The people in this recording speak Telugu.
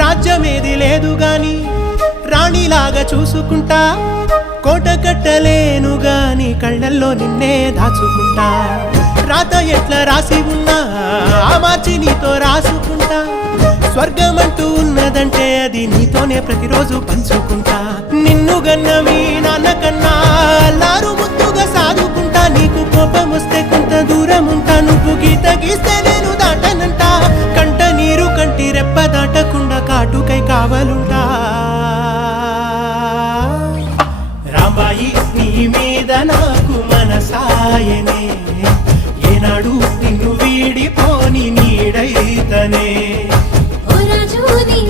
రాజ్యమేది లేదు గాని రాణిలాగా చూసుకుంటా, కోట కట్టలేను గాని కళ్ళల్లో నిన్నే దాచుకుంటా. రాత ఎట్లా రాసి ఉన్నా ఆ మార్చి నీతో రాసుకుంటా. స్వర్గమంటూ ఉన్నదంటే అది నీతోనే ప్రతిరోజు పంచుకుంటా. నిన్ను గన్న మీ నాన్న కన్నా అల్లారు ముద్దుగా సాదుకుంటా. నీకు కోపం వస్తే కొంత దూరం ఉంటా, నువ్వు గీత గీస్తే నేను దాటనంట. కంట నీరు కంటి రెప్ప దాటకుండా కాటుకై కావలుంటా. రాంబాయి నీ మీద నాకు మనసాయనే, ఏనాడు నిన్ను వీడిపోని నీడైతనే. ఓ రాజు నీ